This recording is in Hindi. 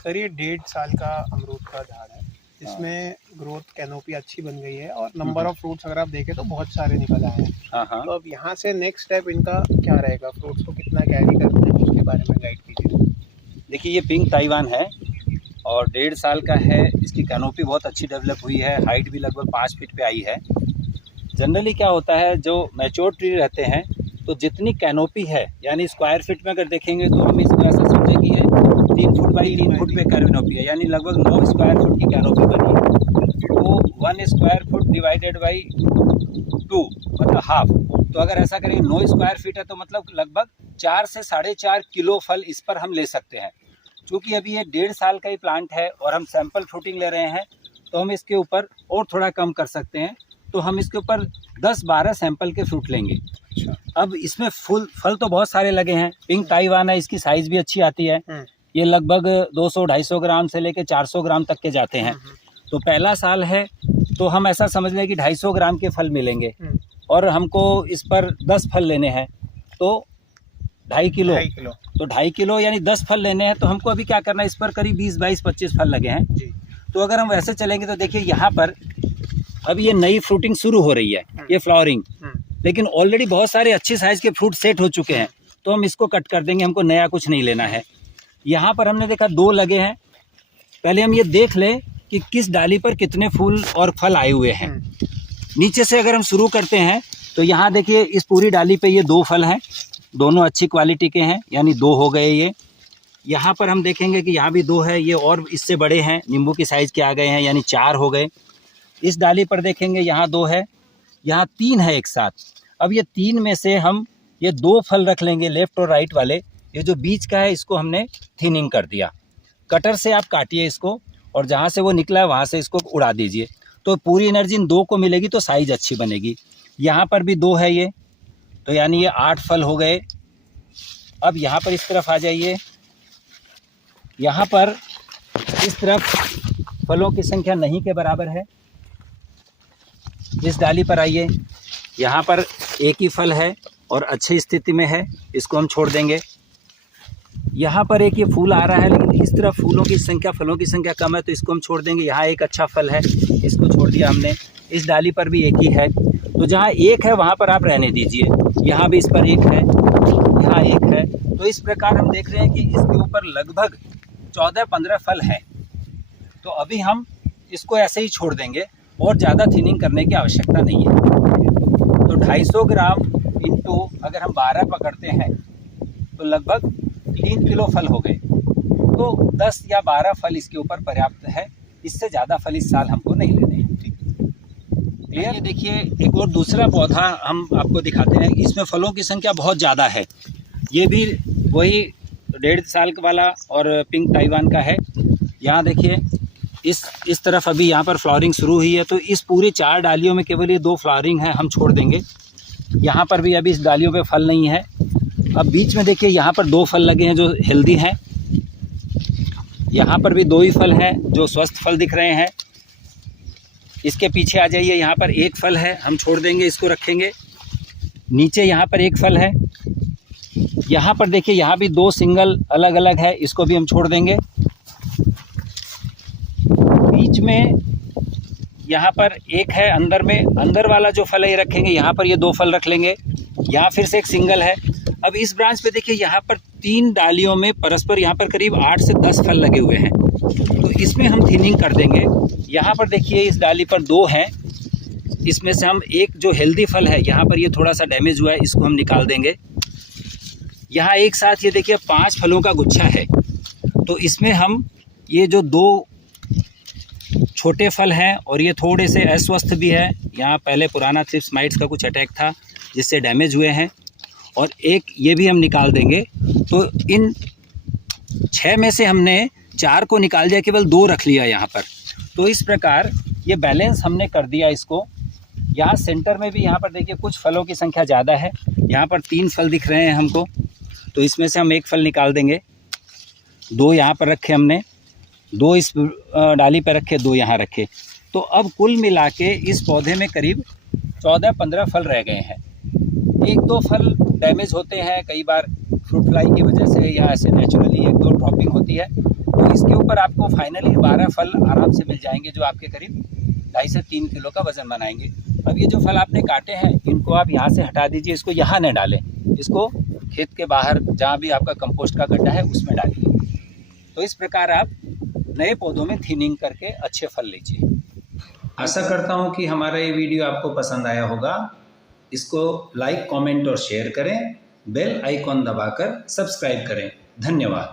सर ये 1.5 साल का अमरूद का झाड़ है, इसमें ग्रोथ कैनोपी अच्छी बन गई है और नंबर ऑफ फ्रूट्स अगर आप देखें तो बहुत सारे निकल आए हैं। हाँ। तो अब यहाँ से नेक्स्ट स्टेप इनका क्या रहेगा, फ्रूट्स को कितना कैरी करते हैं उसके बारे में गाइड कीजिए। देखिए ये पिंक ताइवान है और 1.5 साल का है। इसकी कैनोपी बहुत अच्छी डेवलप हुई है, हाइट भी लगभग 5 फीट पे आई है। जनरली क्या होता है, जो मैच्योर ट्री रहते हैं तो जितनी कैनोपी है, यानी स्क्वायर फीट में अगर देखेंगे तो हम इसको ऐसा समझे कि ये 3 फुट बाई 3 फुट पे कैनोपी है, यानी लगभग 9 स्क्वायर फुट की कैनोपी बनी है। तो 1 स्क्वायर फुट डिवाइडेड बाई 2 मतलब हाफ। तो अगर ऐसा करेंगे 9 स्क्वायर फीट है तो मतलब लगभग 4 से 4.5 किलो फल इस पर हम ले सकते हैं। क्योंकि अभी ये 1.5 साल का ही प्लांट है और हम सैंपल फ्रूटिंग ले रहे हैं तो हम इसके ऊपर और थोड़ा कम कर सकते हैं। तो हम इसके ऊपर 10-12 सैंपल के फ्रूट लेंगे। अब इसमें फल तो बहुत सारे लगे हैं। पिंक ताइवान है, इसकी साइज़ भी अच्छी आती है। ये लगभग 200-250 ग्राम से लेकर 400 ग्राम तक के जाते हैं। तो पहला साल है तो हम ऐसा समझ लें कि 250 ग्राम के फल मिलेंगे और हमको इस पर 10 फल लेने हैं तो 2.5 किलो। तो 2.5 किलो यानी 10 फल लेने हैं। तो हमको अभी क्या करना है, इस पर करीब 20-22-25 फल लगे हैं जी। तो अगर हम वैसे चलेंगे तो देखिए यहाँ पर अभी ये नई फ्रूटिंग शुरू हो रही है, ये फ्लावरिंग, लेकिन ऑलरेडी बहुत सारे अच्छी साइज़ के फ्रूट सेट हो चुके हैं। तो हम इसको कट कर देंगे, हमको नया कुछ नहीं लेना है। यहाँ पर हमने देखा 2 लगे हैं। पहले हम ये देख लें कि किस डाली पर कितने फूल और फल आए हुए हैं। नीचे से अगर हम शुरू करते हैं तो यहाँ देखिए इस पूरी डाली पे ये 2 फल हैं, दोनों अच्छी क्वालिटी के हैं, यानी 2 हो गए ये। यहाँ पर हम देखेंगे कि यहाँ भी 2 है, ये और इससे बड़े हैं, नींबू की साइज़ के आ गए हैं, यानी 4 हो गए। इस डाली पर देखेंगे यहाँ 2 है, यहाँ 3 है एक साथ। अब ये 3 में से हम ये 2 फल रख लेंगे लेफ़्ट और राइट वाले। ये जो बीच का है इसको हमने थिनिंग कर दिया। कटर से आप काटिए इसको और जहाँ से वो निकला है वहाँ से इसको उड़ा दीजिए। तो पूरी एनर्जी इन 2 को मिलेगी तो साइज़ अच्छी बनेगी। यहाँ पर भी 2 है ये, तो यानी ये 8 फल हो गए। अब यहाँ पर इस तरफ आ जाइए, यहाँ पर इस तरफ फलों की संख्या नहीं के बराबर है। इस डाली पर आइए, यहाँ पर एक ही फल है और अच्छी स्थिति में है, इसको हम छोड़ देंगे। यहाँ पर एक ये फूल आ रहा है लेकिन इस तरफ फूलों की संख्या, फलों की संख्या कम है, तो इसको हम छोड़ देंगे। यहाँ एक अच्छा फल है, इसको छोड़ दिया हमने। इस डाली पर भी एक ही है, तो जहाँ एक है वहाँ पर आप रहने दीजिए। यहाँ भी इस पर एक है, यहाँ एक है। तो इस प्रकार हम देख रहे हैं कि इसके ऊपर लगभग 14-15 फल हैं। तो अभी हम इसको ऐसे ही छोड़ देंगे और ज़्यादा थिनिंग करने की आवश्यकता नहीं है। तो 250 ग्राम इंटू अगर हम 12 पकड़ते हैं तो लगभग 3 किलो फल हो गए। तो 10 या 12 फल इसके ऊपर पर्याप्त है, इससे ज़्यादा फल इस साल हमको नहीं लेने हैं। क्लियर? ये देखिए एक और दूसरा पौधा हम आपको दिखाते हैं, इसमें फलों की संख्या बहुत ज़्यादा है। ये भी वही 1.5 साल वाला और पिंक ताइवान का है। यहाँ देखिए इस तरफ अभी यहाँ पर फ्लावरिंग शुरू हुई है। तो इस पूरी 4 डालियों में केवल ये 2 फ्लावरिंग है, हम छोड़ देंगे। यहाँ पर भी अभी इस डालियों पे फल नहीं है। अब बीच में देखिए यहाँ पर 2 फल लगे हैं जो हेल्दी हैं। यहाँ पर भी 2 ही फल हैं जो स्वस्थ फल दिख रहे हैं। इसके पीछे आ जाइए, यहाँ पर 1 फल है, हम छोड़ देंगे, इसको रखेंगे। नीचे यहाँ पर 1 फल है। यहाँ पर देखिए यहाँ भी 2 सिंगल अलग अलग है, इसको भी हम छोड़ देंगे। बीच में यहाँ पर 1 है, अंदर में अंदर वाला जो फल है ये रखेंगे। यहाँ पर ये 2 फल रख लेंगे। यहाँ फिर से एक सिंगल है। अब इस ब्रांच पे देखिए यहाँ पर 3 डालियों में परस्पर यहाँ पर करीब 8 से 10 फल लगे हुए हैं। तो इसमें हम थिनिंग कर देंगे। यहाँ पर देखिए इस डाली पर 2 हैं, इसमें से हम एक जो हेल्दी फल है यहाँ पर ये थोड़ा सा डैमेज हुआ है, इसको हम निकाल देंगे। यहाँ एक साथ ये देखिए 5 फलों का गुच्छा है। तो इसमें हम ये जो 2 छोटे फल हैं और ये थोड़े से अस्वस्थ भी है, यहाँ पहले पुराना थ्रिप्स माइट्स का कुछ अटैक था जिससे डैमेज हुए हैं, और एक ये भी हम निकाल देंगे। तो इन 6 में से हमने 4 को निकाल दिया, केवल 2 रख लिया यहाँ पर। तो इस प्रकार ये बैलेंस हमने कर दिया इसको। यहाँ सेंटर में भी यहाँ पर देखिए कुछ फलों की संख्या ज़्यादा है, यहाँ पर 3 फल दिख रहे हैं हमको, तो इसमें से हम 1 फल निकाल देंगे। 2 यहाँ पर रखे हमने, 2 इस डाली पर रखे, 2 यहाँ रखे। तो अब कुल मिला के इस पौधे में करीब 14-15 फल रह गए हैं। 1-2 फल डैमेज होते हैं, कई बार फ्रूट फ्लाई की वजह से या ऐसे नेचुरली 1-2 ड्रॉपिंग होती है, तो इसके ऊपर आपको फाइनली 12 फल आराम से मिल जाएंगे, जो आपके करीब 2.5 से 3 किलो का वज़न बनाएंगे। अब ये जो फल आपने काटे हैं, इनको आप यहाँ से हटा दीजिए, इसको यहाँ न डालें, इसको खेत के बाहर जहाँ भी आपका कंपोस्ट का गड्ढा है उसमें डालिए। तो इस प्रकार आप नए पौधों में थिनिंग करके अच्छे फल लीजिए। आशा करता हूँ कि हमारा ये वीडियो आपको पसंद आया होगा। इसको लाइक, कमेंट और शेयर करें। बेल आइकॉन दबाकर सब्सक्राइब करें। धन्यवाद।